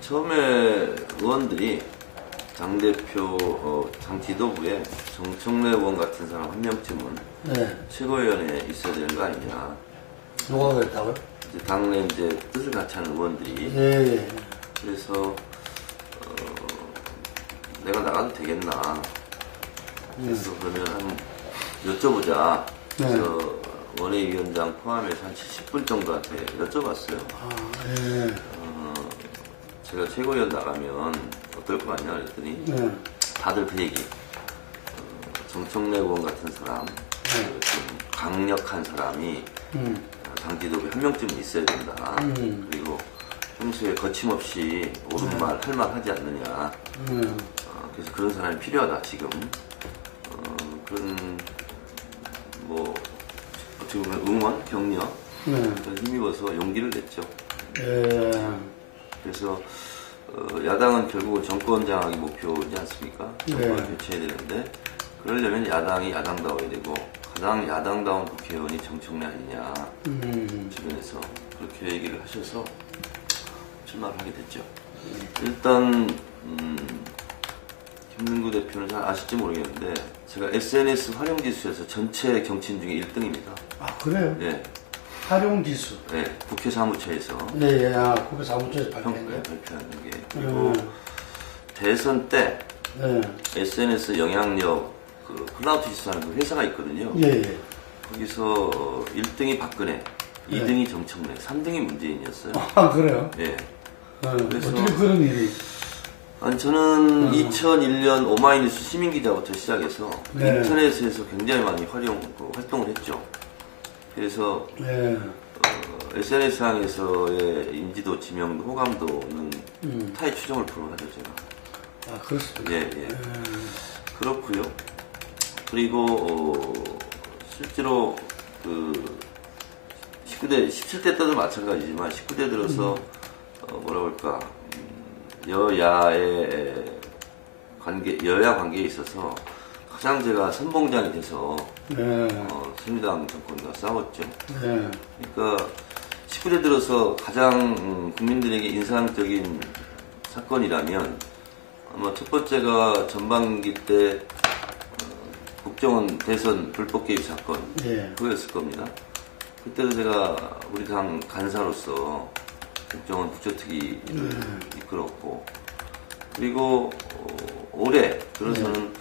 처음에 의원들이 당대표, 당 지도부에 정청래 의원 같은 사람 한 명쯤은 네. 최고위원회에 있어야 되는 거 아니냐. 누가 그랬다고요? 당내 이제 뜻을 같이 하는 의원들이. 예. 그래서, 내가 나가도 되겠나. 그래서 그러면 한번 여쭤보자. 그래서 원외위원장 포함해서 한 70분 정도한테 여쭤봤어요. 아, 예. 제가 최고위원 나가면 어떨 거 같냐 그랬더니 다들 그 얘기. 정청래 의원 같은 사람, 좀 강력한 사람이 당 지도부에 한 명쯤 있어야 된다. 그리고 평소에 거침없이 옳은 말, 할 말 하지 않느냐. 그래서 그런 사람이 필요하다 지금. 그런 뭐 어떻게 보면 응원, 격려 힘입어서 용기를 냈죠. 그래서 야당은 결국 정권 장악이 목표이지 않습니까? 정권을 교체해야 되는데 그러려면 야당이 야당다워야 되고 가장 야당다운 국회의원이 정청래 아니냐 주변에서 그렇게 얘기를 하셔서 출마를 하게 됐죠. 일단 김능구 대표는 잘 아실지 모르겠는데 제가 SNS 활용지수에서 전체 경친 중에 1등입니다. 아, 그래요? 네. 활용지수. 네, 국회 사무처에서 네, 아, 국회 사무처에서 발표했네요. 발표하는 게. 그리고 대선 때 SNS 영향력 그 클라우드 지수하는 그 회사가 있거든요. 예. 거기서 1등이 박근혜, 2등이 정청래, 3등이 문재인이었어요. 아, 그래요? 네. 그래서 어떻게 그런 일이? 아니, 저는 2001년 오마이뉴스 시민기자부터 시작해서 인터넷에서 굉장히 많이 활동을 했죠. 그래서 SNS상에서의 인지도, 지명도, 호감도는 타의 추정을 불허하죠, 제가. 아, 그렇습니다. 예. 그렇고요. 그리고 실제로 그 19대, 17대 때도 마찬가지지만 19대 들어서 뭐라 그럴까 여야의 관계, 여야 관계에 있어서 가장 제가 선봉장이 돼서 새누리당 정권과 싸웠죠. 그러니까 19대 들어서 가장 국민들에게 인상적인 사건이라면 아마 첫 번째가 전반기 때 국정원 대선 불법 개입 사건 그거였을 겁니다. 그때도 제가 우리 당 간사로서 국정원 국조특위를 이끌었고 그리고 올해 들어서는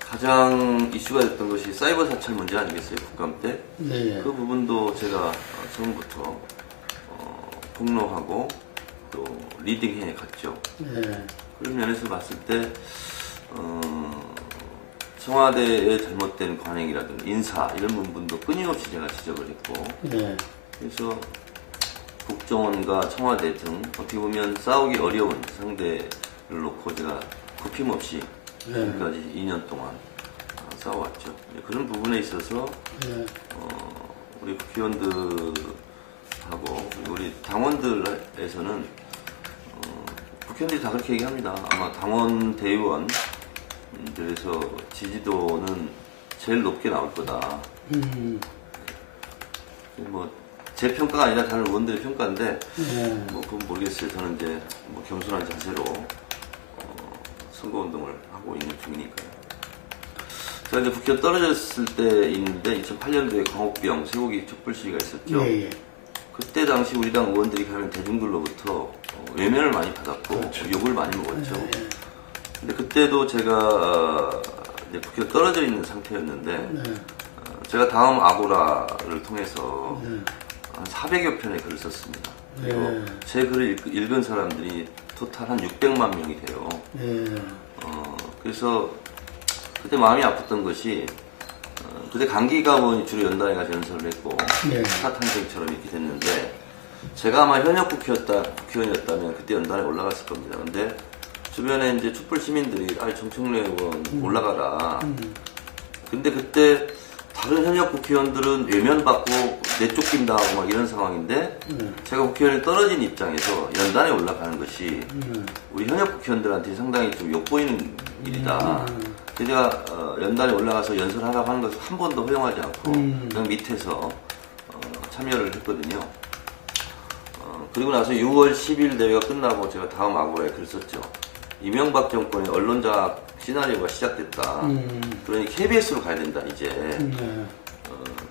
가장 이슈가 됐던 것이 사이버 사찰 문제 아니겠어요? 국감 때. 그 부분도 제가 처음부터 폭로하고 또 리딩해 갔죠. 그런 면에서 봤을 때 청와대의 잘못된 관행이라든가 인사 이런 부분도 끊임없이 제가 지적을 했고 그래서 국정원과 청와대 등 어떻게 보면 싸우기 어려운 상대를 놓고 제가 굽힘없이 지금까지 2년 동안 싸워왔죠. 그런 부분에 있어서 우리 국회의원들하고 우리 당원들에서는 국회의원들이 다 그렇게 얘기합니다. 아마 당원 대의원들에서 지지도는 제일 높게 나올 거다. 뭐 제 평가가 아니라 다른 의원들의 평가인데 뭐 그건 모르겠어요. 저는 이제 뭐 겸손한 자세로 선거운동을 하고 있는 중이니까요. 제가 이제 국회에 떨어졌을 때 있는데 2008년도에 광우병 쇠고기 촛불 시위가 있었죠. 그때 당시 우리 당 의원들이 가면 대중들로부터 외면을 많이 받았고 욕을 많이 먹었죠. 근데 그때도 제가 이제 국회에 떨어져 있는 상태였는데 제가 다음 아고라를 통해서 한 400여 편의 글을 썼습니다. 그리고 제 글을 읽은 사람들이 토탈 한 600만 명이 돼요. 그래서 그때 마음이 아팠던 것이 그때 강기가원이 주로 연단에 가서 연설을 했고 사탄생처럼 이렇게 됐는데 제가 아마 현역 국회의원이었다면 그때 연단에 올라갔을 겁니다. 근데 주변에 이제 촛불 시민들이 정청래 의원 올라가라. 근데 그때 다른 현역 국회의원들은 외면받고 내쫓긴다고 막 이런 상황인데 제가 국회의원에 떨어진 입장에서 연단에 올라가는 것이 우리 현역 국회의원들한테 상당히 좀 욕보이는 일이다. 그래서 제가 연단에 올라가서 연설하라고 하는 것을 한 번도 허용하지 않고 그냥 밑에서 참여를 했거든요. 그리고 나서 6월 10일 대회가 끝나고 제가 다음 아고라에 글 썼죠. 이명박 정권의 언론자학 시나리오가 시작됐다. 그러니 KBS로 가야 된다 이제.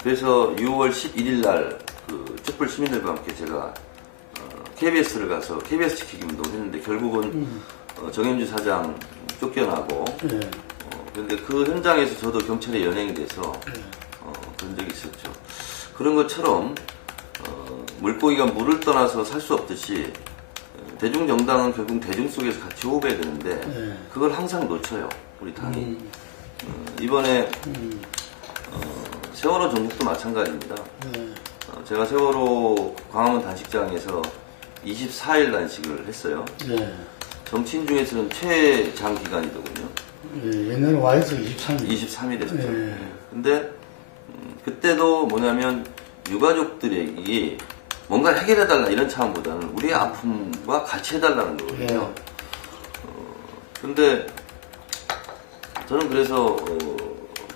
그래서 6월 11일 날그 촛불 시민들과 함께 제가 KBS를 가서 KBS 지키기 운동을 했는데 결국은 정현주 사장 쫓겨나고 그런데 그 현장에서 저도 경찰에 연행이 돼서 그런 적이 있었죠. 그런 것처럼 물고기가 물을 떠나서 살 수 없듯이 대중정당은 결국 대중 속에서 같이 호흡해야 되는데 그걸 항상 놓쳐요 우리 당이. 이번에 세월호 전국도 마찬가지입니다. 제가 세월호 광화문 단식장에서 24일 단식을 했어요. 정치인 중에서는 최장기간이더군요. 옛날에 와이서 23일. 23일 했죠. 근데 그때도 뭐냐면 유가족들이 뭔가 해결해달라 이런 차원보다는 우리의 아픔과 같이 해달라는 거거든요. 근데 저는 그래서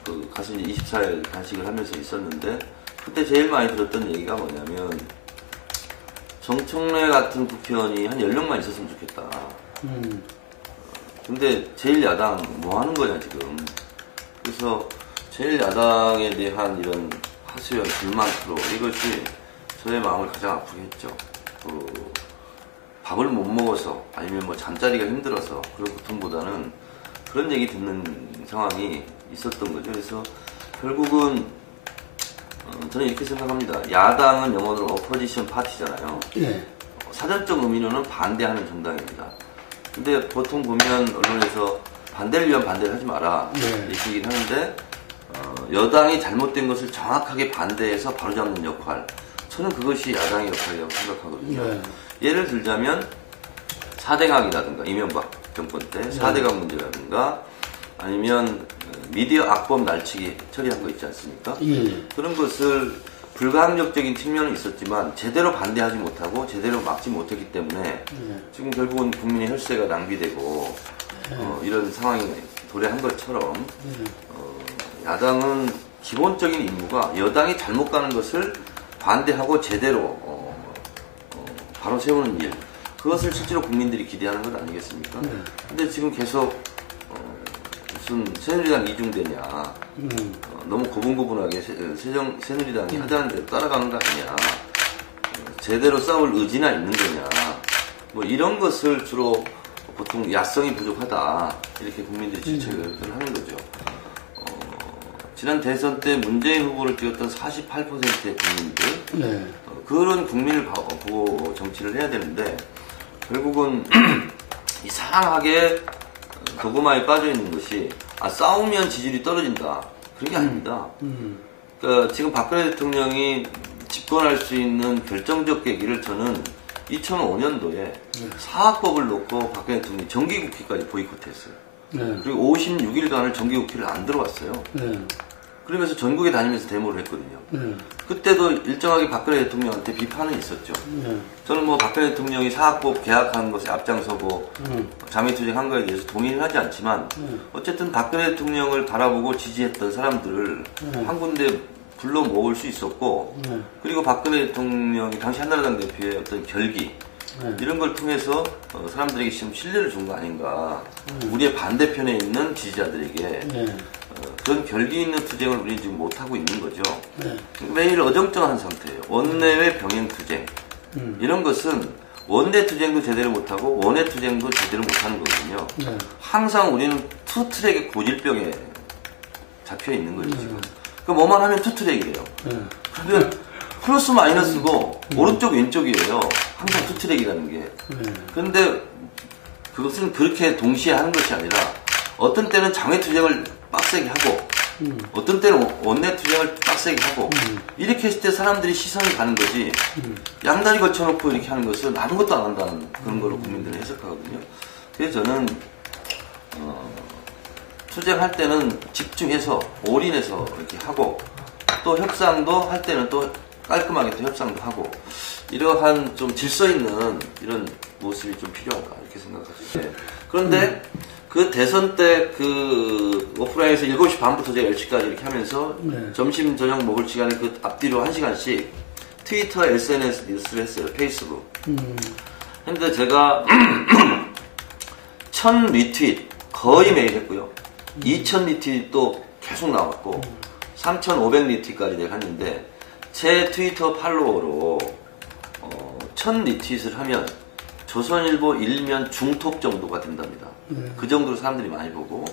그 가서 이제 24일 단식을 하면서 있었는데 그때 제일 많이 들었던 얘기가 뭐냐면 정청래 같은 국회의원이 한 10명만 있었으면 좋겠다. 근데 제1야당 뭐 하는 거냐 지금. 그래서 제1야당에 대한 이런 하소연, 불만 프로 이것이 저의 마음을 가장 아프게 했죠. 밥을 못 먹어서 아니면 뭐 잠자리가 힘들어서 그런 고통보다는 그런 얘기 듣는 상황이 있었던 거죠. 그래서 결국은 저는 이렇게 생각합니다. 야당은 영어로 어포지션 파티잖아요. 사전적 의미로는 반대하는 정당입니다. 근데 보통 보면 언론에서 반대를 위한 반대를 하지 마라 이렇게 얘기를 하는데 여당이 잘못된 것을 정확하게 반대해서 바로잡는 역할, 저는 그것이 야당의 역할이라고 생각하거든요. 예를 들자면 4대강이라든가 이명박 정권 때 4대강 문제라든가 아니면 미디어 악법 날치기 처리한 거 있지 않습니까? 그런 것을 불가항력적인 측면은 있었지만 제대로 반대하지 못하고 제대로 막지 못했기 때문에 지금 결국은 국민의 혈세가 낭비되고 이런 상황이 도래한 것처럼 야당은 기본적인 임무가 여당이 잘못 가는 것을 반대하고 제대로 바로 세우는 일, 그것을 실제로 국민들이 기대하는 것 아니겠습니까? 근데 지금 계속 무슨 새누리당 이중대냐, 너무 고분고분하게 새누리당이 하자는 대로 따라가는 거 아니냐, 제대로 싸울 의지나 있는 거냐, 뭐 이런 것을 주로 보통 야성이 부족하다 이렇게 국민들이 질책을 하는 거죠. 지난 대선 때 문재인 후보를 찍었던 48%의 국민들, 그런 국민을 보고 정치를 해야 되는데 결국은 이상하게 도구마에 빠져 있는 것이 싸우면 지지율이 떨어진다, 그런 게 아닙니다. 그러니까 지금 박근혜 대통령이 집권할 수 있는 결정적 계기를 저는 2005년도에 사학법을 놓고 박근혜 대통령이 정기국회까지 보이콧했어요. 그리고 56일간을 정기국회를 안 들어왔어요. 그러면서 전국에 다니면서 데모를 했거든요. 그때도 일정하게 박근혜 대통령한테 비판은 있었죠. 저는 뭐 박근혜 대통령이 사학법 개혁하는 것에 앞장서고 장애투쟁한 거에 대해서 동의는 하지 않지만 어쨌든 박근혜 대통령을 바라보고 지지했던 사람들을 한 군데 불러 모을 수 있었고, 그리고 박근혜 대통령이 당시 한나라당 대표의 어떤 결기 이런 걸 통해서 사람들에게 지금 신뢰를 준 거 아닌가. 우리의 반대편에 있는 지지자들에게 그런 결기 있는 투쟁을 우리는 지금 못하고 있는 거죠. 매일 어정쩡한 상태예요. 원내외 병행 투쟁. 이런 것은 원내 투쟁도 제대로 못하고 원외 투쟁도 제대로 못하는 거거든요. 항상 우리는 투트랙의 고질병에 잡혀 있는 거죠, 지금. 그 뭐만 하면 투트랙이래요. 그러면 플러스 마이너스고 오른쪽 왼쪽이에요. 항상 투트랙이라는 게. 그런데 그것은 그렇게 동시에 하는 것이 아니라 어떤 때는 장외 투쟁을 빡세게 하고 어떤 때는 원내 투쟁을 빡세게 하고 이렇게 했을 때 사람들이 시선이 가는 거지, 양다리 걸쳐놓고 이렇게 하는 것은 아무것도 안 한다는 그런 걸로 국민들은 해석하거든요. 그래서 저는 투쟁할 때는 집중해서 올인해서 이렇게 하고, 또 협상도 할 때는 또 깔끔하게 또 협상도 하고, 이러한 좀 질서 있는 이런 모습이 좀 필요하다 이렇게 생각하죠. 그런데 그 대선 때 그 오프라인에서 7시 반부터 제가 10시까지 이렇게 하면서 점심 저녁 먹을 시간에 그 앞뒤로 1시간씩 트위터 SNS 뉴스를 했어요. 페이스북. 근데 제가 1000 리트윗 거의 매일 했고요. 2000 리트윗도 계속 나왔고 3500 리트윗까지 내가 했는데 제 트위터 팔로워로 1000 리트윗을 하면 조선일보 일면 중톱 정도가 된답니다. 그 정도로 사람들이 많이 보고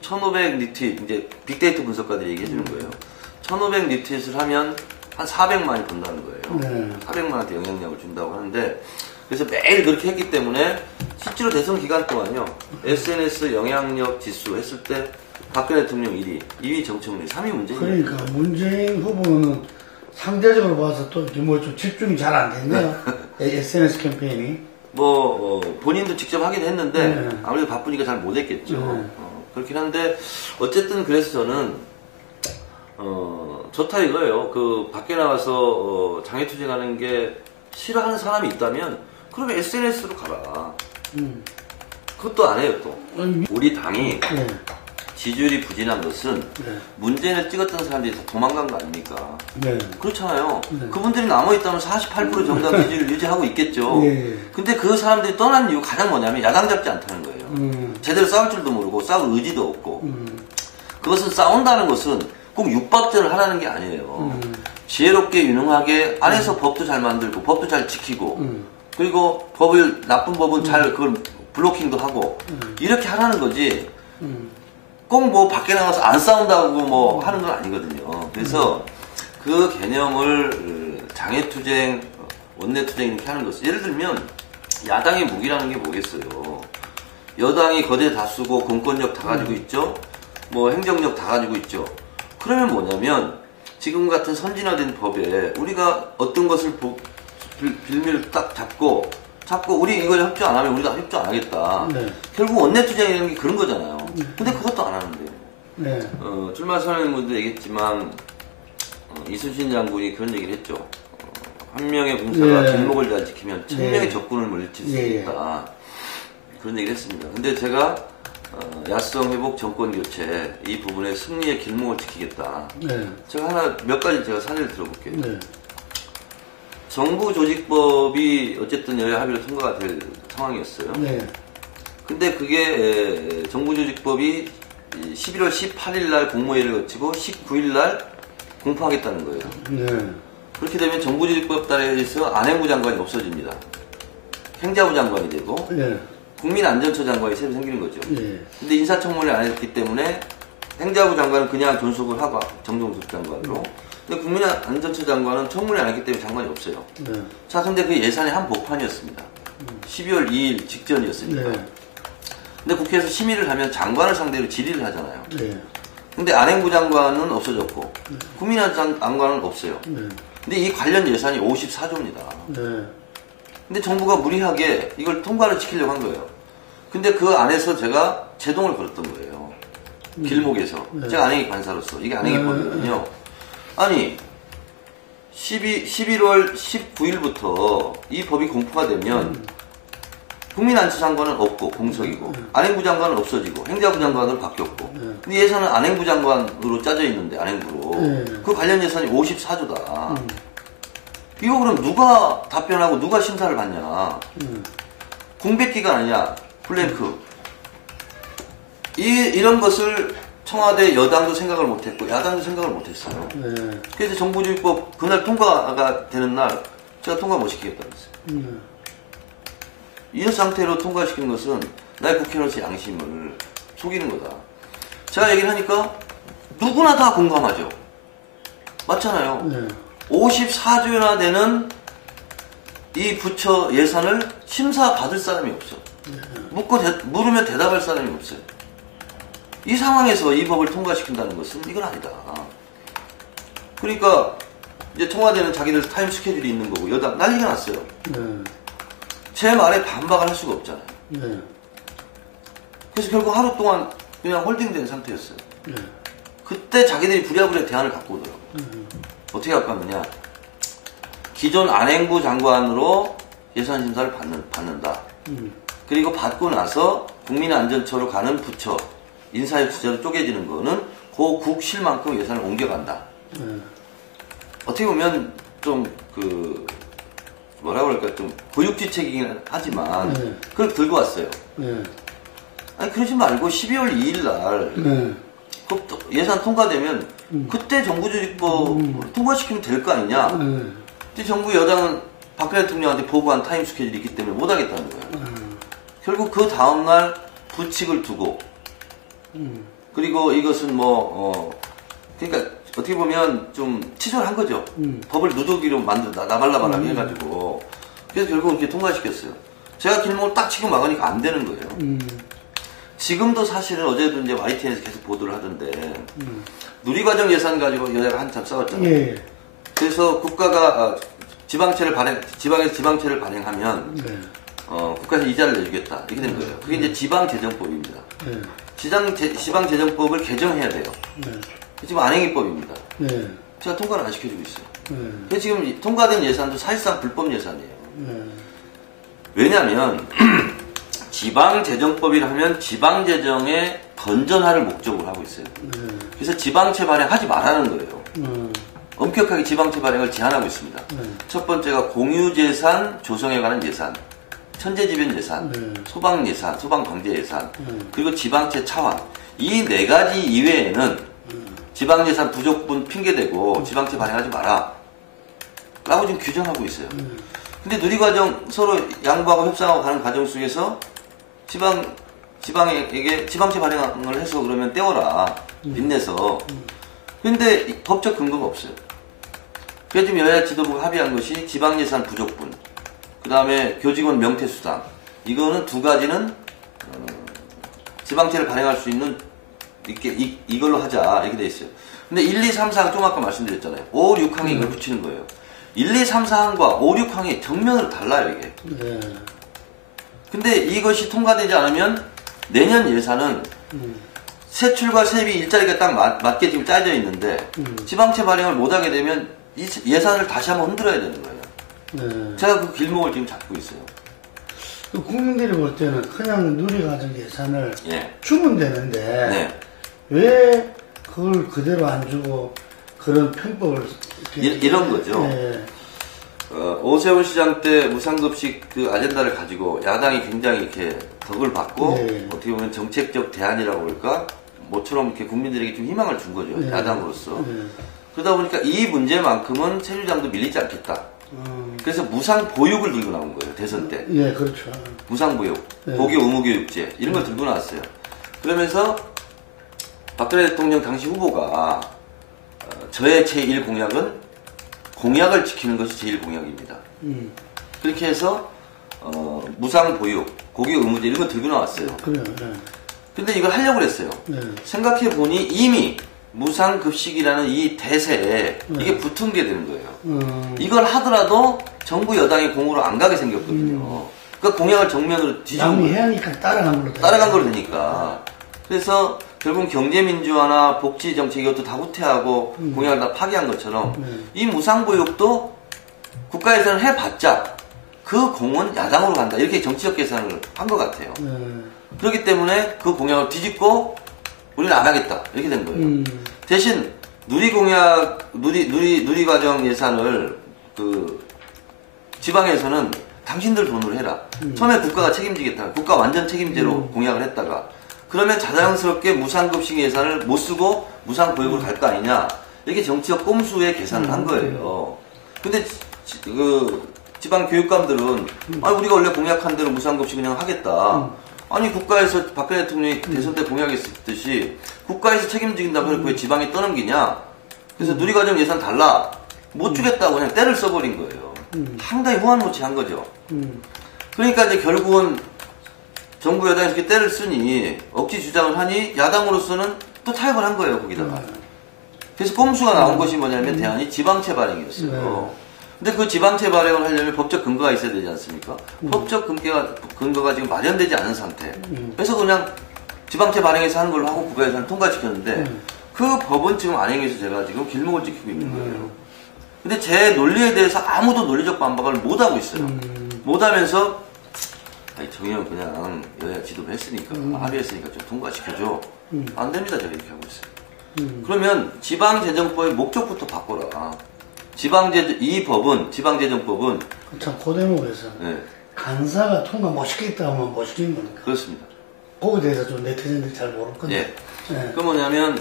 1500 리트윗, 이제 빅데이터 분석가들이 얘기해 주는 거예요. 1500 리트윗을 하면 한 400만이 번다는 거예요. 400만한테 영향력을 준다고 하는데, 그래서 매일 그렇게 했기 때문에 실제로 대선 기간 동안요, SNS 영향력 지수 했을 때 박근혜 대통령 1위, 2위 정청래, 3위 문재인. 그러니까 문재인 후보는 상대적으로 봐서 또 이렇게 뭐 좀 집중이 잘 안 됐네요. SNS 캠페인이. 본인도 직접 하긴 했는데 아무래도 바쁘니까 잘 못했겠죠. 그렇긴 한데 어쨌든 그래서 저는 좋다 이거예요. 그 밖에 나가서 장애투쟁하는 게 싫어하는 사람이 있다면 그러면 SNS로 가라. 그것도 안 해요 또. 우리 당이 지지율이 부진한 것은 문재인을 찍었던 사람들이 다 도망간 거 아닙니까? 그렇잖아요. 그분들이 남아있다면 48% 정당 지지율을 유지하고 있겠죠. 근데 그 사람들이 떠난 이유 가장 뭐냐면 야당 잡지 않다는 거예요. 제대로 싸울 줄도 모르고 싸울 의지도 없고. 그것은 싸운다는 것은 꼭 육박전을 하라는 게 아니에요. 지혜롭게 유능하게 안에서 법도 잘 만들고 법도 잘 지키고 그리고 나쁜 법은 잘 그걸 블로킹도 하고 이렇게 하라는 거지. 꼭 뭐 밖에 나가서 안 싸운다고 뭐 하는 건 아니거든요. 그래서 그 개념을 장애투쟁, 원내투쟁 이렇게 하는 것은 예를 들면 야당의 무기라는 게 뭐겠어요. 여당이 거대 다수고 공권력 다 가지고 있죠. 뭐 행정력 다 가지고 있죠. 그러면 뭐냐면 지금 같은 선진화된 법에 우리가 어떤 것을 빌미를 딱 잡고 우리 이걸 협조 안 하면 우리가 협조 안 하겠다. 결국 원내투쟁이라는 게 그런 거잖아요. 근데 그것도 안 하는데. 출마 선언문도 얘기했지만 이순신 장군이 그런 얘기를 했죠. 한 명의 공사가 길목을 잘 지키면 1000명의 적군을 물리칠 수 있다. 그런 얘기를 했습니다. 근데 제가 야성 회복 정권 교체 이 부분에 승리의 길목을 지키겠다. 제가 몇 가지 제가 사례를 들어볼게요. 정부 조직법이 어쨌든 여야 합의로 통과가 될 상황이었어요. 근데 그게 정부 조직법이 11월 18일 날 공모회의를 거치고 19일 날 공포하겠다는 거예요. 그렇게 되면 정부 조직법 따라서 안행부 장관이 없어집니다. 행자부 장관이 되고 국민안전처 장관이 새로 생기는 거죠. 근데 인사청문회를 안 했기 때문에 행자부 장관은 그냥 존속을 하고 정종석 장관으로. 근데 국민안전처 장관은 청문회 안 했기 때문에 장관이 없어요. 자, 근데 그 예산이 한복판이었습니다. 12월 2일 직전이었으니까. 근데 국회에서 심의를 하면 장관을 상대로 질의를 하잖아요. 근데 안행부 장관은 없어졌고 국민안전 장관은 없어요. 근데 이 관련 예산이 54조입니다. 근데 정부가 무리하게 이걸 통과를 시키려고 한 거예요. 근데 그 안에서 제가 제동을 걸었던 거예요. 길목에서. 제가 안행위 관사로서. 이게 안행위법이거든요. 아니 11월 19일부터 이 법이 공포가 되면 국민안전처 장관은 없고 공석이고 안행부 장관은 없어지고 행자부 장관으로 바뀌었고 근데 예산은 안행부 장관으로 짜져 있는데 안행부로 그 관련 예산이 54조다. 이거 그럼 누가 답변하고 누가 심사를 받냐. 공백기간 아니냐. 블랭크. 이런 것을 청와대 여당도 생각을 못했고 야당도 생각을 못했어요. 그래서 정부조직법 그날 통과가 되는 날 제가 통과 못 시키겠다고 했어요. 이런 상태로 통과시키는 것은 나의 국회의원의 양심을 속이는 거다. 제가 얘기를 하니까 누구나 다 공감하죠. 맞잖아요. 54조나 되는 이 부처 예산을 심사받을 사람이 없어. 물으면 대답할 사람이 없어요. 이 상황에서 이 법을 통과시킨다는 것은 이건 아니다. 그러니까 이제 청와대는 자기들 타임 스케줄이 있는 거고 여당 난리가 났어요. 제 말에 반박을 할 수가 없잖아요. 그래서 결국 하루 동안 그냥 홀딩된 상태였어요. 그때 자기들이 부랴부랴 대안을 갖고 오더라고요. 어떻게 갖고 왔느냐. 기존 안행부 장관으로 예산심사를 받는다. 그리고 받고 나서 국민안전처로 가는 부처 인사의 부처로 쪼개지는 거는 그 국실만큼 예산을 옮겨간다. 어떻게 보면 좀 뭐라 그럴까, 좀 고육지책이긴 하지만 그걸 들고 왔어요. 아니 그러지 말고 12월 2일 날 예산 통과되면 그때 정부조직법 통과시키면 될 거 아니냐. 근데 정부 여당은 박근혜 대통령한테 보고한 타임 스케줄이 있기 때문에 못 하겠다는 거예요. 결국 그 다음날 부칙을 두고 그리고 이것은 그러니까 어떻게 보면 좀 취소를 한 거죠. 법을 누더기로 나발나발하게 해가지고 그래서 결국 이렇게 통과시켰어요. 제가 길목을 딱 치고 막으니까 안 되는 거예요. 지금도 사실은 어제도 이제 YTN에서 계속 보도를 하던데 누리과정 예산 가지고 여야가 한참 싸웠잖아요. 예. 그래서 국가가 지방에서 지방채를 발행하면 국가에서 이자를 내주겠다 이렇게 된 거예요. 그게 이제 지방재정법입니다. 지방재정법을 개정해야 돼요. 지금 안행위법입니다. 제가 통과를 안 시켜주고 있어요. 그래서 지금 통과된 예산도 사실상 불법 예산이에요. 왜냐하면 지방재정법이라 하면 지방재정의 건전화를 목적으로 하고 있어요. 그래서 지방채 발행하지 말라는 거예요. 엄격하게 지방채 발행을 제한하고 있습니다. 첫 번째가 공유재산 조성에 관한 예산, 천재지변 예산, 소방예산, 소방방재예산, 그리고 지방채 차환. 이 네 가지 이외에는 지방예산 부족분 핑계대고 지방채 발행하지 마라 라고 지금 규정하고 있어요. 근데 누리과정 서로 양보하고 협상하고 가는 과정 속에서 지방에게 지방채 발행을 해서 그러면 떼어라 빚내서. 근데 법적 근거가 없어요. 그래서 지금 여야 지도부가 합의한 것이 지방예산 부족분, 그 다음에 교직원 명퇴수당, 이거는 두 가지는 지방채를 발행할 수 있는 이걸로 하자 이렇게 돼 있어요. 근데 1, 2, 3, 4항 좀 아까 말씀드렸잖아요. 5, 6항에 이걸 붙이는 거예요. 1, 2, 3, 4항과 5, 6항이 정면으로 달라요 이게. 근데 이것이 통과되지 않으면 내년 예산은 세출과 세비 일자리가 딱 맞게 지금 짜져 있는데 지방채 발행을 못하게 되면 이 예산을 다시 한번 흔들어야 되는 거예요. 제가 그 길목을 지금 잡고 있어요. 국민들이 볼 때는 그냥 누리과정 예산을 예. 주면 되는데 네. 왜 그걸 그대로 안 주고 그런 편법을 이런 거죠. 예. 오세훈 시장 때 무상급식 그 아젠다를 가지고 야당이 굉장히 이렇게 덕을 받고 어떻게 보면 정책적 대안이라고 그럴까? 모처럼 이렇게 국민들에게 좀 희망을 준 거죠. 야당으로서. 그러다 보니까 이 문제만큼은 새누리당도 밀리지 않겠다. 그래서 무상보육을 들고 나온 거예요. 대선 때. 예, 그렇죠. 무상보육, 고교 의무교육제 이런 걸 들고 나왔어요. 그러면서 박근혜 대통령 당시 후보가 저의 제1 공약은 공약을 지키는 것이 제1 공약입니다. 그렇게 해서 무상보육, 고교 의무제 이런 거 들고 나왔어요. 그래요. 근데 이걸 하려고 그랬어요. 생각해 보니 이미 무상급식이라는 이 대세에 이게 붙은 게 되는 거예요. 이걸 하더라도 정부 여당이 공으로 안 가게 생겼거든요. 그러니까 공약을 정면으로 뒤집은 남이 거예요. 해야니까 따라간 걸로 되니까. 그래서 결국 경제민주화나 복지정책 이것도 다 후퇴하고 공약을 다 파기한 것처럼 이 무상보육도 국가 예산을 해봤자 그 공은 야당으로 간다. 이렇게 정치적 계산을 한 것 같아요. 그렇기 때문에 그 공약을 뒤집고 우리는 안 하겠다. 이렇게 된 거예요. 대신 누리과정 예산을 지방에서는 당신들 돈으로 해라. 처음에 국가가 책임지겠다. 국가 완전 책임제로 공약을 했다가 그러면 자연스럽게 무상급식 예산을 못 쓰고 무상보육으로 갈 거 아니냐. 이렇게 정치적 꼼수의 계산을 한 거예요. 근데 지방 교육감들은 아니 우리가 원래 공약한 대로 무상급식 그냥 하겠다. 아니 국가에서 박근혜 대통령이 대선 때 공약했듯이 국가에서 책임지긴다고 해서 왜 지방에 떠넘기냐. 그래서 누리과정 예산 달라. 못 주겠다고 그냥 때를 써버린 거예요. 상당히 후한무치한 거죠. 그러니까 이제 결국은 정부 여당에서 이렇게 때를 쓰니 억지 주장을 하니 야당으로서는 또 타협을 한 거예요 거기다가. 그래서 꼼수가 나온 것이 뭐냐면 대안이 지방채 발행이었어요. 근데 그 지방채 발행을 하려면 법적 근거가 있어야 되지 않습니까? 법적 근거가 지금 마련되지 않은 상태. 그래서 그냥 지방채 발행해서 하는 걸로 하고 국가예산을 통과시켰는데 그 법은 지금 안행해서 제가 지금 길목을 지키고 있는 거예요. 근데 제 논리에 대해서 아무도 논리적 반박을 못 하고 있어요. 못 하면서 아니 정의원 그냥 여야 지도부 했으니까 합의했으니까 좀 통과시켜줘. 안 됩니다. 제가 이렇게 하고 있어요. 그러면 지방재정법의 목적부터 바꿔라. 이 법은, 지방재정법은. 참, 그 대목에서. 네. 간사가 통과 못 시키겠다 하면 못 시키는 겁니까? 그렇습니다. 거기에 대해서 좀 네티즌들이 잘 모르거든요. 예. 그 뭐냐면,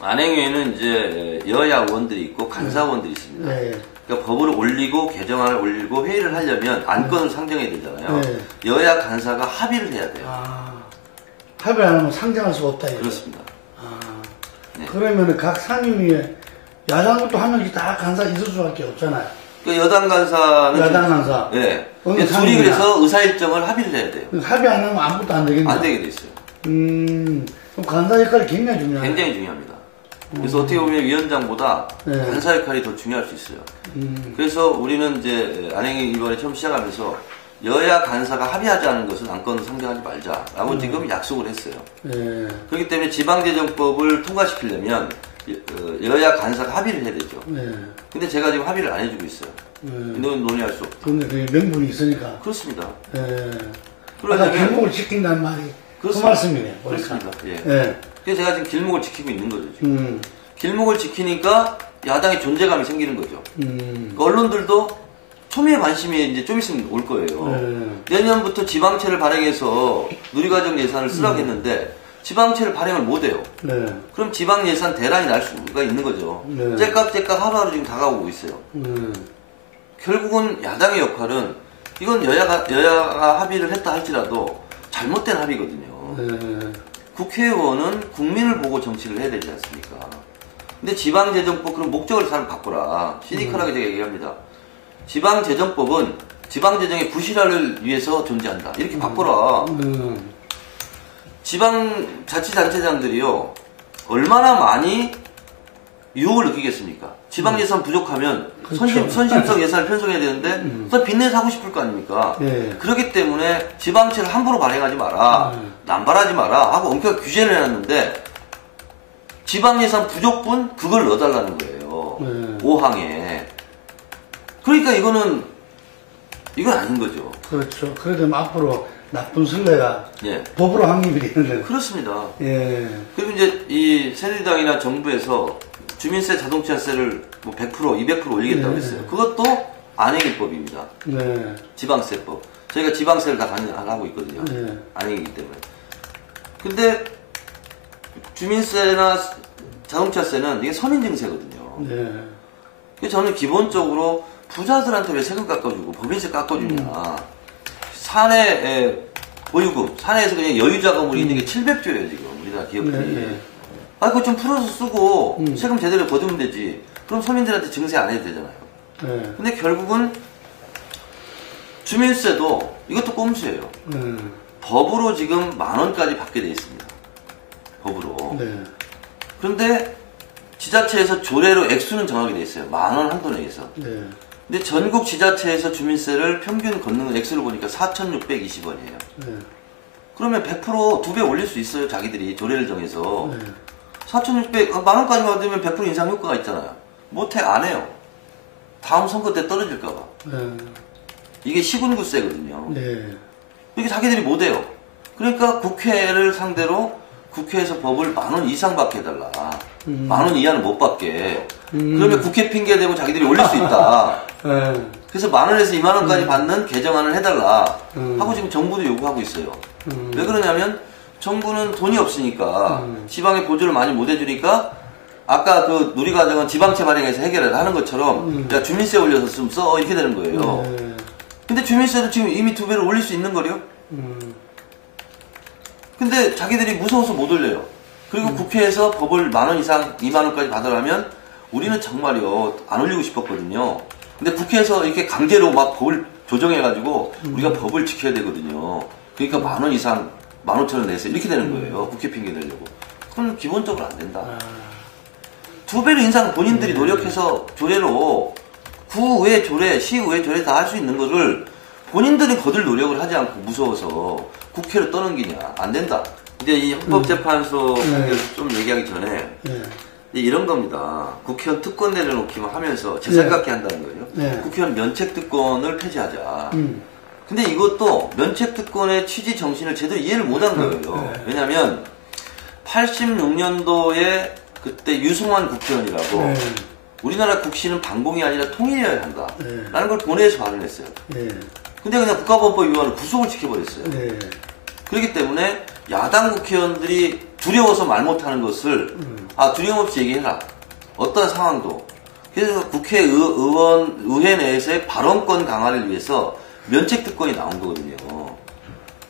안행위에는 이제 여야 의원들이 있고 간사의원들이 있습니다. 네. 그러니까 법을 올리고 개정안을 올리고 회의를 하려면 안건을 상정해야 되잖아요. 네. 여야 간사가 합의를 해야 돼요. 합의 안 하면 상정할 수가 없다. 이거. 그렇습니다. 네. 그러면 각 상임위에 야당도 한 명씩 다 간사 있을 수밖에 없잖아요. 그 여당 간사는 야당 간사. 네. 어느 둘이 상임위야? 그래서 의사 일정을 합의를 해야 돼요. 합의 안 하면 아무것도 안 되겠네요. 안 되게 돼 있어요. 그럼 간사 역할이 굉장히 중요해요. 굉장히 중요합니다. 그래서 어떻게 보면 위원장보다 네. 간사 역할이 더 중요할 수 있어요. 그래서 우리는 이제 안행위 이번에 처음 시작하면서 여야 간사가 합의하지 않은 것은 안건을 상정하지 말자라고 지금 약속을 했어요. 네. 그렇기 때문에 지방재정법을 통과시키려면 여야 간사가 합의를 해야 되죠. 네. 근데 제가 지금 합의를 안 해주고 있어요. 이건 논의할 수 없다. 근데 그 명분이 있으니까. 그렇습니다. 네. 그러려면 길목을 지킨다는 말이 그 그렇습니다. 말씀이네요. 그렇습니다. 예. 네. 그래서 제가 지금 길목을 지키고 있는 거죠. 지금. 길목을 지키니까 야당의 존재감이 생기는 거죠. 그러니까 언론들도 초미의 관심이 이제 좀 있으면 올 거예요. 내년부터 지방채를 발행해서 누리과정 예산을 쓰라고 했는데 지방채를 발행을 못 해요. 네. 그럼 지방 예산 대란이 날 수가 있는 거죠. 네. 째깍째깍 하루하루 지금 다가오고 있어요. 결국은 야당의 역할은 이건 여야가 합의를 했다 할지라도 잘못된 합의거든요. 네. 국회의원은 국민을 보고 정치를 해야 되지 않습니까? 근데 지방재정법 그럼 목적을 잘 바꾸라. 시니컬하게 제가 얘기합니다. 지방재정법은 지방재정의 부실화를 위해서 존재한다. 이렇게 바꾸라. 지방자치단체장들이요 얼마나 많이 유혹을 느끼겠습니까? 지방예산 부족하면 그렇죠. 선심성 예산을 편성해야 되는데 또 빚내서 하고 싶을 거 아닙니까? 네. 그렇기 때문에 지방채를 함부로 발행하지 마라, 남발하지 마라 하고 엄격하게 규제를 해놨는데 지방예산 부족분 그걸 넣어달라는 거예요. 5항에. 그러니까 이건 아닌 거죠. 그렇죠. 그래도 앞으로 나쁜 선례가 예. 법으로 확립이 되는데. 그렇습니다. 예. 그리고 이제 이 새누리당이나 정부에서 주민세, 자동차세를 뭐 100%, 200% 올리겠다고 했어요. 그것도 안행위법입니다. 네. 지방세법. 저희가 지방세를 다 관여하고 있거든요. 네. 안행이기 때문에. 근데 주민세나 자동차세는 이게 서민증세거든요. 네. 그래서 저는 기본적으로 부자들한테 왜 세금 깎아주고 법인세 깎아주냐. 사내 보유금, 사내에서 그냥 여유자금으로 있는 게 700조예요, 지금. 우리나라 기업들이. 네. 그거 좀 풀어서 쓰고 세금 제대로 거두면 되지. 그럼 서민들한테 증세 안 해도 되잖아요. 네. 근데 결국은 주민세도 이것도 꼼수예요. 법으로 지금 10,000원까지 받게 돼 있습니다. 법으로. 네. 그런데 지자체에서 조례로 액수는 정하게 돼 있어요. 10,000원 한도 내에서. 네. 근데 전국 지자체에서 주민세를 평균 걷는 액수를 보니까 4,620원이에요. 네. 그러면 100% 2배 올릴 수 있어요. 자기들이 조례를 정해서. 네. 4,600, 10,000원까지 받으면 100% 인상 효과가 있잖아요. 못해, 안 해요. 다음 선거 때 떨어질까봐. 네. 이게 이게 시군구세거든요. 네. 이게 자기들이 못해요. 그러니까 국회를 상대로 국회에서 법을 10,000원 이상 받게 해달라. 10,000원 이하는 못 받게. 그러면 국회 핑계대고 자기들이 올릴 수 있다. 네. 그래서 10,000원에서 20,000원까지 받는 개정안을 해달라. 하고 지금 정부도 요구하고 있어요. 왜 그러냐면 정부는 돈이 없으니까 지방에 보조를 많이 못 해주니까 아까 그 누리과정은 지방채 발행해서 해결을 하는 것처럼 야 주민세 올려서 좀 써 이렇게 되는 거예요. 네. 근데 주민세도 지금 이미 2배로 올릴 수 있는 거래요. 근데 자기들이 무서워서 못 올려요. 그리고 국회에서 법을 10,000원 이상 20,000원까지 받으라면 우리는 정말요 안 올리고 싶었거든요. 근데 국회에서 이렇게 강제로 막 법을 조정해가지고 우리가 법을 지켜야 되거든요. 그러니까 10,000원 이상 15,000원 내세요. 이렇게 되는 거예요. 국회 핑계 내려고. 그건 기본적으로 안 된다. 2배로 인상 본인들이 노력해서 조례로 구의회 조례, 시의회 조례 다 할 수 있는 거를 본인들이 거들 노력을 하지 않고 무서워서 국회로 떠넘기냐. 안 된다. 이제 이 헌법재판소 판결 좀 얘기하기 전에 이런 겁니다. 국회의원 특권 내려놓기만 하면서 재산깎기 한다는 거예요. 네. 국회의원 면책특권을 폐지하자. 근데 이것도 면책특권의 취지 정신을 제대로 이해를 못한 거예요. 왜냐하면 86년도에 그때 유승환 국회의원이라고 우리나라 국시는 반공이 아니라 통일해야 한다. 네. 라는 걸 본회의에서 발언했어요. 네. 근데 그냥 국가보안법 위반을 구속을 시켜버렸어요. 네. 그렇기 때문에 야당 국회의원들이 두려워서 말 못하는 것을 두려움없이 얘기해라. 어떤 상황도. 그래서 의회 내에서의 발언권 강화를 위해서 면책특권이 나온 거거든요.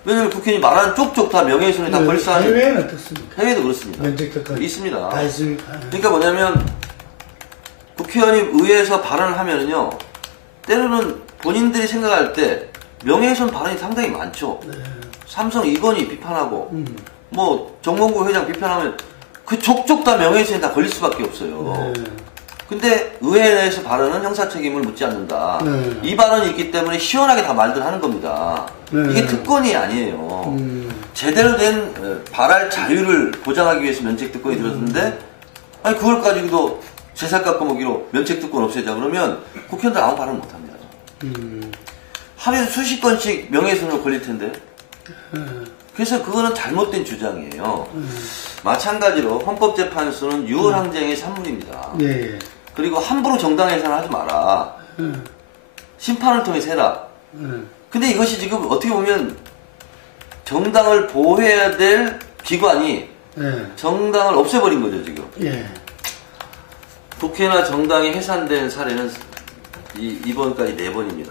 왜냐면 국회의원이 말하는 쪽쪽 다 명예훼손이 다 발생하는. 해외는 어떻습니까? 해외도 그렇습니다. 면책특권 있습니다. 다 있습니까? 그러니까 뭐냐면 국회의원이 의회에서 발언을 하면은요, 때로는 본인들이 생각할 때 명예훼손 발언이 상당히 많죠. 네. 삼성 이건희 비판하고 뭐 정몽구 회장 비판하면 그 족족 다 명예훼손이 다 걸릴 수밖에 없어요. 네. 근데 의회 내에서 발언은 형사 책임을 묻지 않는다. 네. 이 발언이 있기 때문에 시원하게 다 말들 하는 겁니다. 네. 이게 특권이 아니에요. 제대로 된 발할 자유를 보장하기 위해서 면책특권이 들었는데 아니 그걸 가지고도 제살 깎아먹기로 면책특권 없애자 그러면 국회의원들 아무 발언 못합니다. 하루에 수십 건씩 명예훼손으로 걸릴 텐데. 그래서 그거는 잘못된 주장이에요. 마찬가지로 헌법재판소는 유월항쟁의 산물입니다. 네. 그리고 함부로 정당 해산을 하지 마라. 심판을 통해서 해라. 근데 이것이 지금 어떻게 보면 정당을 보호해야 될 기관이 네. 정당을 없애버린 거죠, 지금. 예. 국회나 정당이 해산된 사례는 이번까지 4번입니다.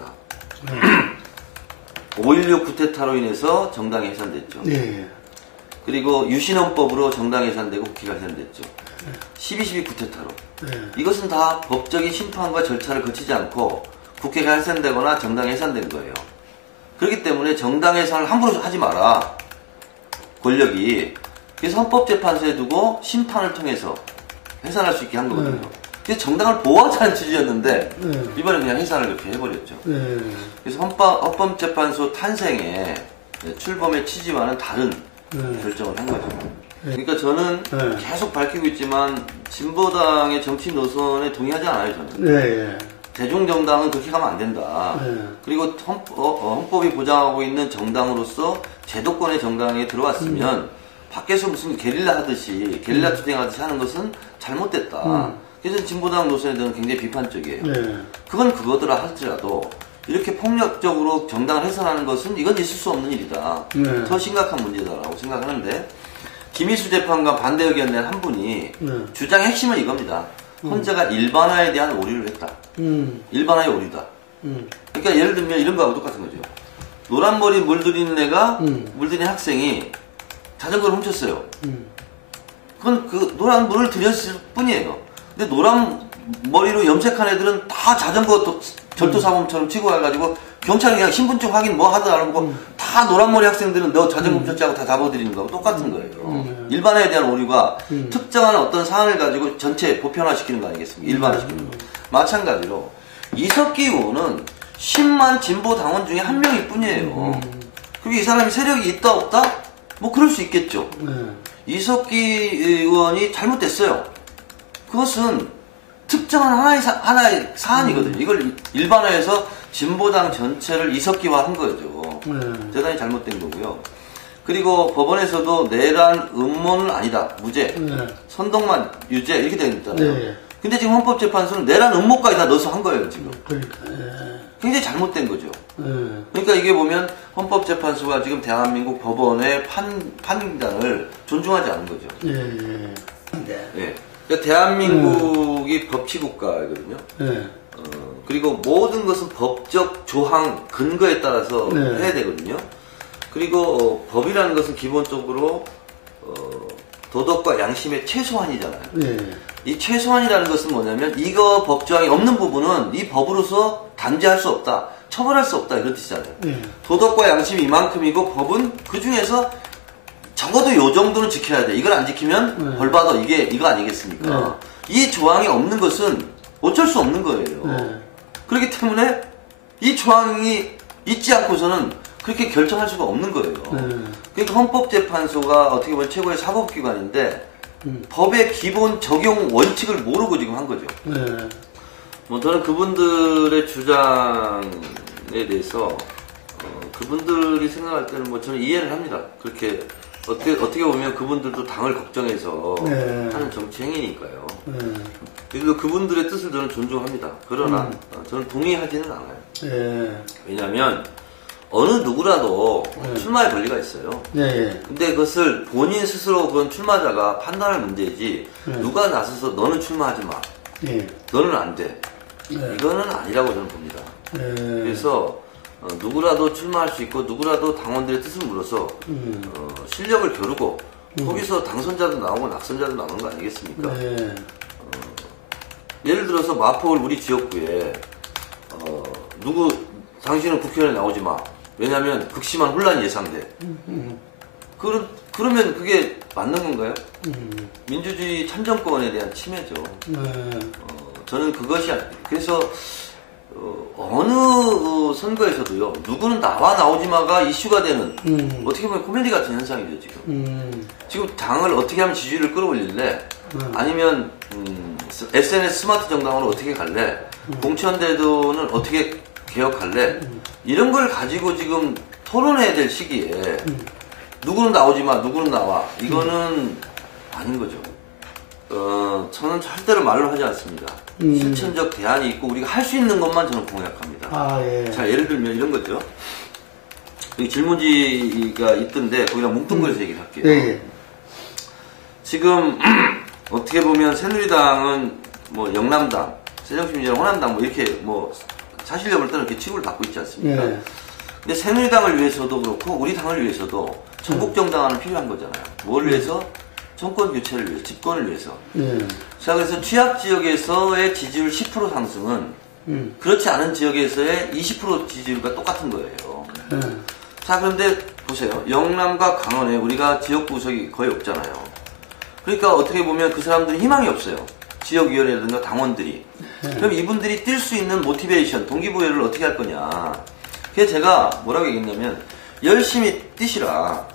5.16 쿠데타로 인해서 정당이 해산됐죠. 예. 그리고 유신헌법으로 정당이 해산되고 국회가 해산됐죠. 12.12 쿠데타로. 예. 이것은 다 법적인 심판과 절차를 거치지 않고 국회가 해산되거나 정당이 해산된 거예요. 그렇기 때문에 정당 해산을 함부로 하지 마라. 권력이. 그래서 헌법재판소에 두고 심판을 통해서 해산할 수 있게 한 거거든요. 그래서 정당을 보호하자는 취지였는데 이번에 그냥 해산을 이렇게 해버렸죠. 그래서 헌법재판소 탄생에 출범의 취지와는 다른 결정을 한 거죠. 그러니까 저는 계속 밝히고 있지만 진보당의 정치 노선에 동의하지 않아요. 저는. 대중정당은 그렇게 가면 안 된다. 그리고 헌법이 보장하고 있는 정당으로서 제도권의 정당에 들어왔으면 밖에서 무슨 게릴라 하듯이 게릴라 투쟁하듯이 하는 것은 잘못됐다. 그래서 진보당 노선에 대해서는 굉장히 비판적이에요. 그건 그거더라 할지라도 이렇게 폭력적으로 정당을 해산하는 것은 이건 있을 수 없는 일이다. 더 심각한 문제다라고 생각하는데 김희수 재판관 반대 의견 낸 한 분이 주장의 핵심은 이겁니다. 헌재가 일반화에 대한 오류를 했다. 일반화의 오류다. 그러니까 예를 들면 이런 거하고 똑같은 거죠. 노란머리 물들인 애가 물들인 학생이 자전거를 훔쳤어요. 그건 그 노란 물을 들였을 뿐이에요. 근데 노란 머리로 염색한 애들은 다 자전거 절도사범처럼 치고 가가지고 경찰이 그냥 신분증 확인 뭐 하든 안 하고 다 노란머리 학생들은 너 자전거 훔쳤지 하고 다 잡아들이는 거하고 똑같은 거예요. 일반화에 대한 오류가 특정한 어떤 사안을 가지고 전체 보편화시키는 거 아니겠습니까? 일반화시키는 거. 마찬가지로 이석기 의원은 10만 진보 당원 중에 한 명일 뿐이에요. 그리고 이 사람이 세력이 있다 없다? 뭐 그럴 수 있겠죠. 이석기 의원이 잘못됐어요. 그것은 특정한 하나의 사안이거든요. 이걸 일반화해서 진보당 전체를 이석기화 한 거죠. 대단히 잘못된 거고요. 그리고 법원에서도 내란 음모는 아니다. 무죄. 선동만 유죄. 이렇게 되어 있잖아요. 근데 지금 헌법재판소는 내란 음모까지 다 넣어서 한 거예요, 지금. 그러니까. 굉장히 잘못된 거죠. 그러니까 이게 보면 헌법재판소가 지금 대한민국 법원의 판단을 존중하지 않은 거죠. 예. 그러니까 대한민국이 법치국가이거든요. 그리고 모든 것은 법적 조항, 근거에 따라서 해야 되거든요. 그리고 법이라는 것은 기본적으로 도덕과 양심의 최소한이잖아요. 이 최소한이라는 것은 뭐냐면 이거 법조항이 없는 부분은 이 법으로서 단죄할 수 없다. 처벌할 수 없다. 이런 뜻이잖아요. 도덕과 양심이 이만큼이고 법은 그 중에서 적어도 요 정도는 지켜야 돼. 이걸 안 지키면 벌 받아. 이거 아니겠습니까? 이 조항이 없는 것은 어쩔 수 없는 거예요. 그렇기 때문에 이 조항이 있지 않고서는 그렇게 결정할 수가 없는 거예요. 그러니까 헌법재판소가 어떻게 보면 최고의 사법기관인데 법의 기본 적용 원칙을 모르고 지금 한 거죠. 뭐 저는 그분들의 주장에 대해서 그분들이 생각할 때는 뭐 저는 이해를 합니다. 그렇게 어떻게 보면 그분들도 당을 걱정해서 네. 하는 정치 행위니까요. 그래서 그분들의 뜻을 저는 존중합니다. 그러나 저는 동의하지는 않아요. 왜냐하면 어느 누구라도 출마할 권리가 있어요. 근데 그것을 본인 스스로 그건 출마자가 판단할 문제이지 누가 나서서 너는 출마하지 마. 너는 안 돼. 이거는 아니라고 저는 봅니다. 그래서 누구라도 출마할 수 있고 누구라도 당원들의 뜻을 물어서 실력을 겨루고 거기서 당선자도 나오고 낙선자도 나오는 거 아니겠습니까? 예를 들어서 마포울 우리 지역구에 당신은 국회의원에 나오지 마. 왜냐하면 극심한 혼란이 예상돼. 그러면 그게 맞는 건가요? 민주주의 참정권에 대한 침해죠. 저는 그것이 그래서 어느 선거에서도요, 누구는 나오지 마가 이슈가 되는, 어떻게 보면 코미디 같은 현상이죠, 지금. 지금 당을 어떻게 하면 지지율을 끌어올릴래? 아니면, SNS 스마트 정당으로 어떻게 갈래? 공천제도는 어떻게 개혁할래? 이런 걸 가지고 지금 토론해야 될 시기에, 누구는 나오지 마, 누구는 나와. 이거는 아닌 거죠. 저는 절대로 말로 하지 않습니다. 실천적 대안이 있고 우리가 할 수 있는 것만 저는 공약합니다. 자, 예를 들면 이런 거죠. 여기 질문지가 있던데 거기랑 뭉뚱그려서 얘기를 할게요. 지금 어떻게 보면 새누리당은 뭐 영남당, 새정치민주당, 호남당 뭐 이렇게 뭐 사실력을 떠나 이렇게 치고를 받고 있지 않습니까? 근데 새누리당을 위해서도 그렇고 우리 당을 위해서도 전국정당화는 필요한 거잖아요. 뭘 위해서? 정권 교체를 위해서, 집권을 위해서. 자, 그래서 취약 지역에서의 지지율 10% 상승은 그렇지 않은 지역에서의 20% 지지율과 똑같은 거예요. 자, 그런데 보세요. 영남과 강원에 우리가 지역구 구석이 거의 없잖아요. 그러니까 어떻게 보면 그 사람들이 희망이 없어요. 지역위원회라든가 당원들이. 그럼 이분들이 뛸 수 있는 모티베이션, 동기부여를 어떻게 할 거냐. 그래서 제가 뭐라고 얘기했냐면, 열심히 뛰시라.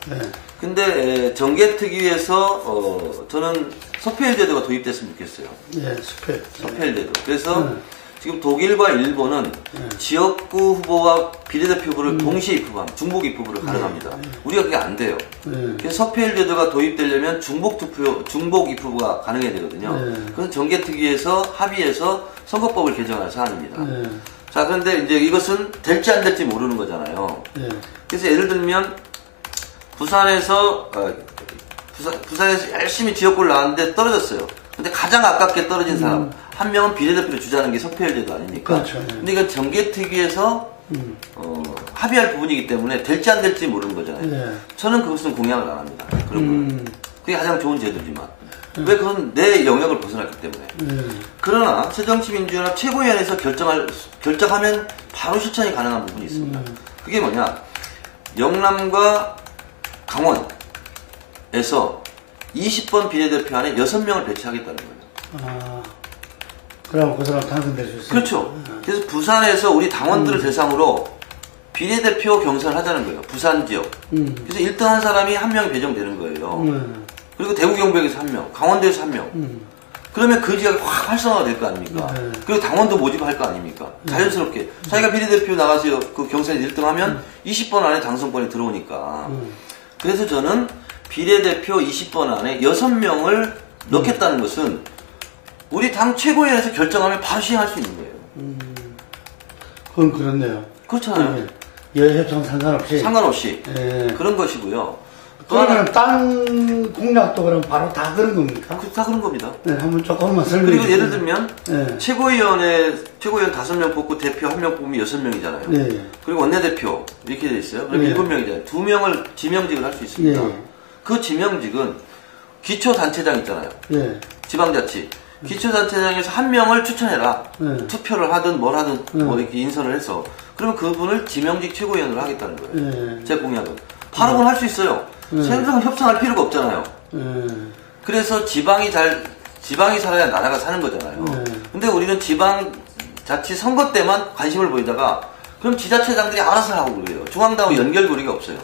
근데 정계특위에서 저는 석패율제도가 도입됐으면 좋겠어요. 석패율제도. 그래서 지금 독일과 일본은 지역구 후보와 비례대표 후보를 동시에 입후보합니다. 중복 입후보를 가능합니다. 우리가 그게 안 돼요. 그래서 석패율제도가 도입되려면 중복 입후보가 가능해야 되거든요. 그래서 정계특위에서 합의해서 선거법을 개정할 사안입니다. 자, 그런데 이제 이것은 될지 안 될지 모르는 거잖아요. 그래서 예를 들면 부산에서 열심히 지역구를 나왔는데 떨어졌어요. 근데 가장 아깝게 떨어진 사람 한 명은 비례대표를 주자는 게 석패율제도 아닙니까? 근데 이건 정계특위에서 합의할 부분이기 때문에 될지 안 될지 모르는 거잖아요. 저는 그것은 공약을 안 합니다. 그런 걸. 그게 가장 좋은 제도지만 왜 그건 내 영역을 벗어났기 때문에. 그러나 새정치민주연합 최고위원회에서 결정하면 바로 실천이 가능한 부분이 있습니다. 그게 뭐냐? 영남과 강원에서 20번 비례대표 안에 6명을 배치하겠다는 거예요. 그럼 그 사람 당선될 수 있어요. 그렇죠. 그래서 부산에서 우리 당원들을 대상으로 비례대표 경선을 하자는 거예요. 부산 지역. 그래서 1등 한 사람이 한 명이 배정되는 거예요. 그리고 대구 경북에서 한 명, 강원도에서 한 명. 그러면 그 지역이 확 활성화가 될 거 아닙니까? 그리고 당원도 모집할 거 아닙니까? 자연스럽게. 자기가 비례대표 나가서 그 경선에 1등 하면 20번 안에 당선권에 들어오니까. 그래서 저는 비례대표 20번 안에 6명을 넣겠다는 것은 우리 당 최고위원회에서 결정하면 바로 시행할 수 있는 거예요. 그건 그렇네요. 그렇잖아요. 여협상 상관없이. 그런 것이고요. 그러면 땅 공약도 그럼 바로 다 그런 겁니까? 다 그런 겁니다. 한번 조금만 설명해 그리고 주세요. 예를 들면 최고위원 5명 뽑고 대표 1명 뽑으면 6명이잖아요. 그리고 원내대표 이렇게 돼 있어요. 그럼 7명이잖아요. 2명을 지명직을 할 수 있습니다. 그 지명직은 기초단체장 있잖아요. 지방자치. 기초단체장에서 1명을 추천해라. 투표를 하든 뭘 하든 뭐 이렇게 인선을 해서 그러면 그분을 지명직 최고위원으로 하겠다는 거예요. 제 공약은. 바로 그건 할 수 있어요. 새누리당은 협상할 필요가 없잖아요. 그래서 지방이 살아야 나라가 사는 거잖아요. 근데 우리는 지방자치 선거 때만 관심을 보이다가 그럼 지자체장들이 알아서 하고 그래요. 중앙당하고 연결고리가 없어요.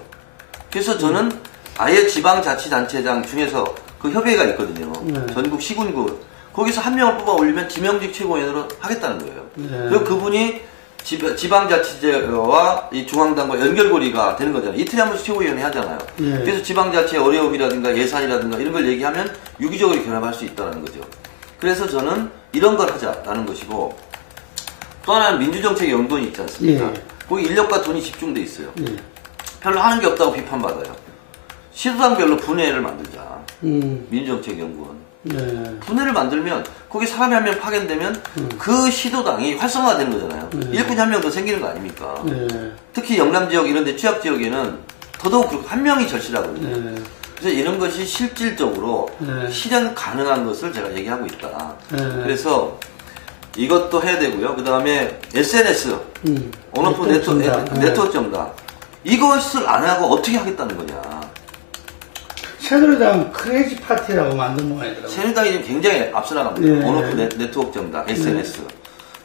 그래서 저는 아예 지방자치단체장 중에서 그 협의회가 있거든요. 전국 시군구. 거기서 1명을 뽑아 올리면 지명직 최고위원으로 하겠다는 거예요. 그리고 그분이 지방자치제와 이 중앙당과 연결고리가 되는 거잖아요. 이틀에 한 번씩 최고위원회 하잖아요. 예. 그래서 지방자치의 어려움이라든가 예산이라든가 이런 걸 얘기하면 유기적으로 결합할 수 있다는 거죠. 그래서 저는 이런 걸 하자라는 것이고, 또 하나는 민주정책연구원이 있지 않습니까? 예. 거기 인력과 돈이 집중돼 있어요. 예. 별로 하는 게 없다고 비판받아요. 시도당별로 분해를 만들자. 민주정책연구원. 네. 분해를 만들면 거기 사람이 한 명 파견되면 그 시도당이 활성화되는 거잖아요. 일꾼이 한 명 더 생기는 거 아닙니까? 네. 특히 영남지역 이런 데 취약지역에는 더더욱 그렇게 한 명이 절실하거든요. 네. 그래서 이런 것이 실질적으로 네. 실현 가능한 것을 제가 얘기하고 있다. 네. 그래서 이것도 해야 되고요. 그 다음에 SNS, 온오프 네트워크 정당. 이것을 안 하고 어떻게 하겠다는 거냐. 새누리당 크레이지 파티라고 만든 모양이더라고요. 새누리당이 지금 굉장히 앞서 나갑니다. 네. 온오프 네트워크 정당, SNS.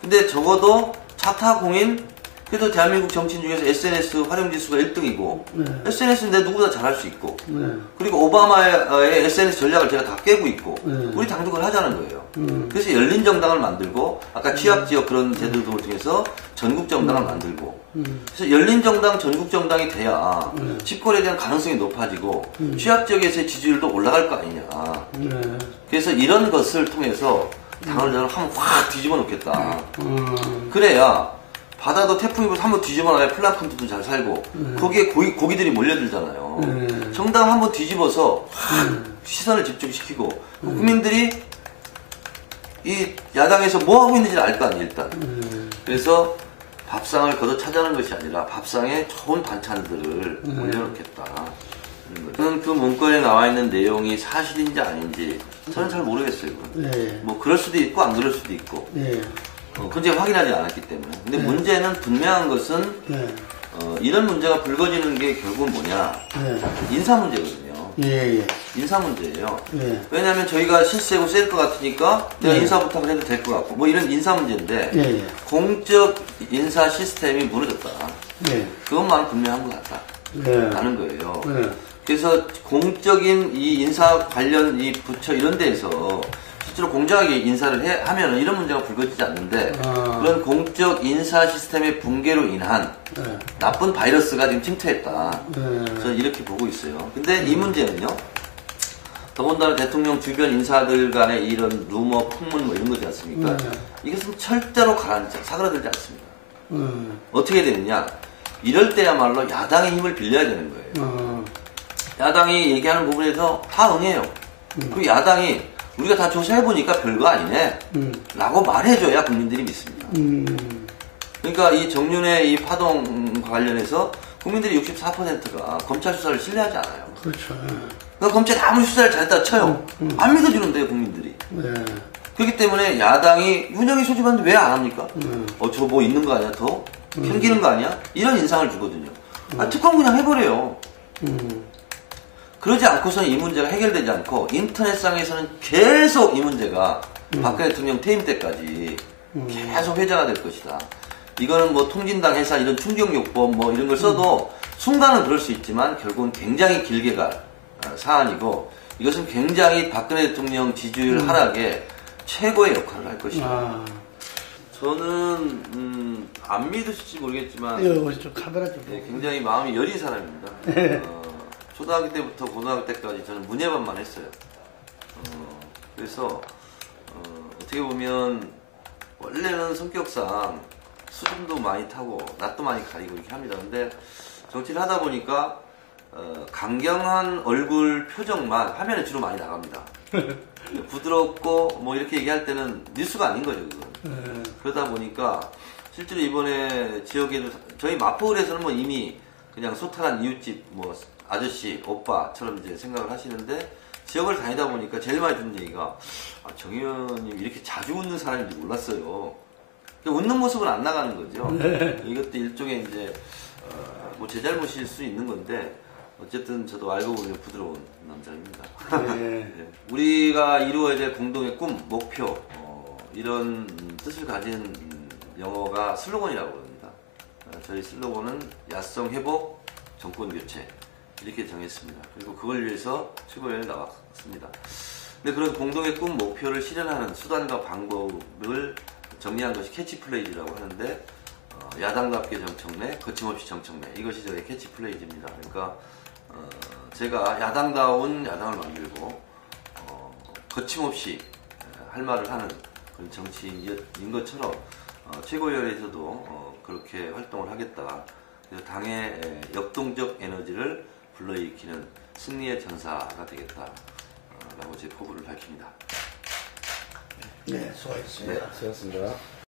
근데 적어도 차타공인, 그래도 대한민국 정치인 중에서 SNS 활용 지수가 1등이고, SNS는 누구보다 잘할 수 있고, 그리고 오바마의 SNS 전략을 제가 다 깨고 있고, 우리 당도 그걸 하자는 거예요. 그래서 열린 정당을 만들고, 아까 취약지역 그런 제도를 통해서 전국 정당을 만들고, 그래서 열린 정당, 전국 정당이 돼야 집권에 대한 가능성이 높아지고, 취약지역에서의 지지율도 올라갈 거 아니냐. 그래서 이런 것을 통해서 당을 저는 한번 확 뒤집어 놓겠다. 그래야 바다도 태풍이 불어서 한번 뒤집어 놔야 플랑크톤도 잘 살고 거기에 고기들이 몰려들잖아요. 정당을 한번 뒤집어서 확 시선을 집중시키고 국민들이 이 야당에서 뭐 하고 있는지를 알 거 아니에요, 일단. 그래서 밥상을 걷어 차자는 것이 아니라 밥상에 좋은 반찬들을 올려놓겠다. 저는 그 문건에 나와 있는 내용이 사실인지 아닌지 저는 잘 모르겠어요. 뭐 그럴 수도 있고 안 그럴 수도 있고. 근데 확인하지 않았기 때문에. 근데 문제는 분명한 것은 이런 문제가 불거지는 게 결국은 뭐냐? 인사 문제거든요. 인사 문제예요. 왜냐하면 저희가 실세고 셀 것 같으니까 내가 인사 부탁을 해도 될 것 같고 뭐 이런 인사 문제인데 공적 인사 시스템이 무너졌다. 그것만 분명한 것 같다. 라는 거예요. 그래서 공적인 이 인사 관련 이 부처 이런 데에서 실제로 공정하게 인사를 하면 이런 문제가 불거지지 않는데 그런 공적 인사 시스템의 붕괴로 인한 나쁜 바이러스가 지금 침투했다. 저는 이렇게 보고 있어요. 근데 이 문제는요. 더군다나 대통령 주변 인사들 간의 이런 루머, 풍문 뭐 이런 거지 않습니까? 이것은 절대로 사그라들지 않습니다. 어떻게 되느냐. 이럴 때야말로 야당의 힘을 빌려야 되는 거예요. 야당이 얘기하는 부분에서 다 응해요. 그 야당이 우리가 다 조사해보니까 별거 아니네. 라고 말해줘야 국민들이 믿습니다. 그러니까 이 정윤의 이 파동 관련해서 국민들이 64%가 검찰 수사를 신뢰하지 않아요. 그렇죠. 그러니까 검찰이 아무리 수사를 잘했다 쳐요. 안 믿어주는데요, 국민들이. 그렇기 때문에 야당이 윤영이 소집하는데 왜 안 합니까? 저 뭐 있는 거 아니야, 더? 편기는 거 아니야? 이런 인상을 주거든요. 특검 그냥 해버려요. 그러지 않고서는 이 문제가 해결되지 않고 인터넷상에서는 계속 이 문제가 박근혜 대통령 퇴임 때까지 계속 회자가 될 것이다. 이거는 뭐 통진당 해사 이런 충격요법 뭐 이런 걸 써도 순간은 그럴 수 있지만 결국은 굉장히 길게 갈 사안이고 이것은 굉장히 박근혜 대통령 지지율 하락에 최고의 역할을 할 것이다. 저는 안 믿으실지 모르겠지만 좀 카메라 좀 굉장히 마음이 여린 사람입니다. 초등학교 때부터 고등학교 때까지 저는 문예반만 했어요. 그래서 어떻게 보면 원래는 성격상 수준도 많이 타고 낯도 많이 가리고 이렇게 합니다. 근데 정치를 하다 보니까 강경한 얼굴 표정만 화면에 주로 많이 나갑니다. 부드럽고 뭐 이렇게 얘기할 때는 뉴스가 아닌 거죠, 그건. 그러다 보니까 실제로 이번에 지역에도 저희 마포구에서는 뭐 이미 그냥 소탈한 이웃집 뭐 아저씨, 오빠처럼 이제 생각을 하시는데 지역을 다니다 보니까 제일 많이 듣는 얘기가 정 의원님 이렇게 자주 웃는 사람인지 몰랐어요. 웃는 모습은 안 나가는 거죠. 이것도 일종의 이제 뭐 제 잘못일 수 있는 건데 어쨌든 저도 알고 보면 부드러운 남자입니다. 네. 우리가 이루어야 될 공동의 꿈, 목표 이런 뜻을 가진 영어가 슬로건이라고 합니다. 저희 슬로건은 야성 회복, 정권 교체 이렇게 정했습니다. 그리고 그걸 위해서 최고위원회 나왔습니다. 근데 그런 공동의 꿈, 목표를 실현하는 수단과 방법을 정리한 것이 캐치플레이즈라고 하는데 야당답게 정청래, 거침없이 정청래. 이것이 저의 캐치플레이즈입니다. 그러니까 제가 야당다운 야당을 만들고 거침없이 할 말을 하는 그런 정치인인 것처럼 최고위원회에서도 그렇게 활동을 하겠다. 그래서 당의 역동적 에너지를 불러일으키는 승리의 전사가 되겠다. 라고 제 포부를 밝힙니다. 네, 수고하셨습니다. 네, 수고하셨습니다.